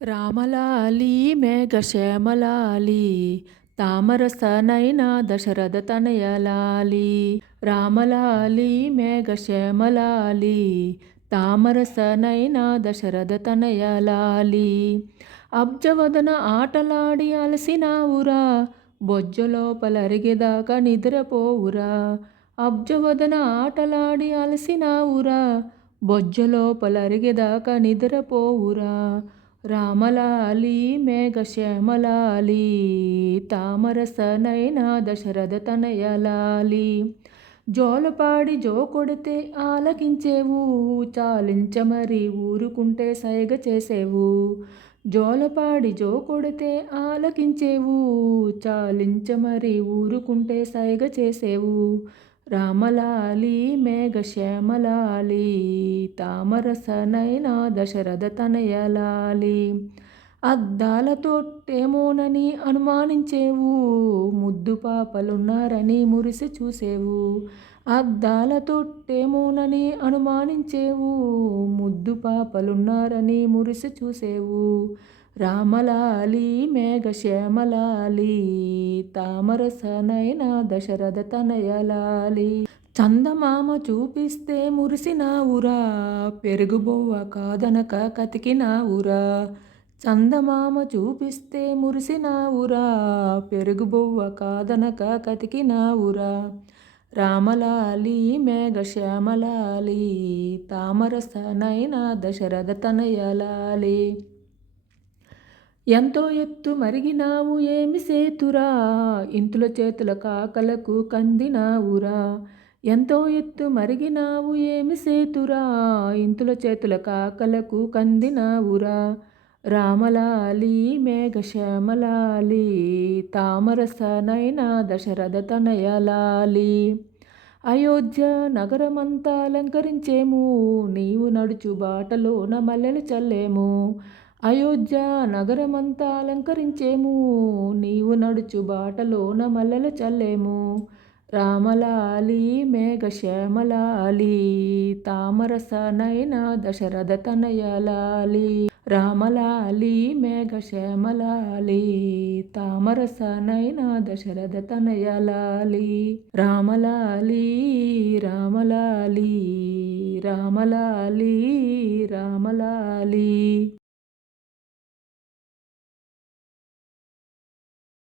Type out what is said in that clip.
రామలాలి మేఘశ్యామలాలి తామరసనైన దశరథ తనయలాలి. రామలాలి మేఘశ్యామలాలి తామరసనైన దశరథ తనయలాలి. అబ్జవదన ఆటలాడి అలసినావురా, బొజ్జలోపలరిగేదాకా నిద్రపోవురా. అబ్జవదన ఆటలాడి అలసినావురా, బొజ్జలోపలరిగేదాకా నిద్రపోవురా. రామలాలి మేఘశ్యామలాలి తామరసనైన దశరథ తనయలాలి. జోలపాడి జో కొడితే ఆలకించేవు, చాలించమరి ఊరుకుంటే సైగ చేసేవు. జోలపాడి జో కొడితే ఆలకించేవు, చాలించమరి ఊరుకుంటే సైగ చేసేవు. రామలాలి మేఘశ్యామలాలి తామరసనైన దశరథ తనయలాలి. అద్దాల తొట్టేమోనని అనుమానించేవు, ముద్దు పాపలున్నారని మురిసి చూసేవు. అద్దాల తొట్టేమోనని అనుమానించేవు, ముద్దు పాపలున్నారని మురిసి చూసేవు. రామలాలి మేఘశ్యామలాలి తామరసనైన దశరథ తనయలాలి. చందమామ చూపిస్తే మురిసినావురా, పెరుగుబొవ్వ కాదనక కతికినావురా. చందమామ చూపిస్తే మురిసినావురా, పెరుగుబొవ్వ కాదనక కతికినావురా. రామలాలి మేఘశ్యామలాలి తామరసనైన దశరథ తనయలాలి. ఎంతో ఎత్తు మరిగినావు ఏమి సేతురా, ఇంతుల చేతుల కాకలకు కందినావురా. ఎంతో ఎత్తు మరిగినావు ఏమి సేతురా, ఇంతుల చేతుల కాకలకు కందినావురా. రామలాలి మేఘశ్యామలాలి తామరసనైన దశరథ తనయలాలి. అయోధ్య నగరమంతా అలంకరించేము, నీవు నడుచు బాటలోన మల్లెలు చల్లేము. అయోధ్య నగరమంతా అలంకరించేము, నీవు నడుచు బాటలోన మల్లెలు చల్లేము. రామలాలి మేఘశ్యామలాలి తామరసనైన దశరథ తనయలాలి. రామలాలి మేఘశ్యామలాలి తామరసనైన దశరథ తనయలాలి. రామలాలి రామలాలి రామలాలి రామలాలి.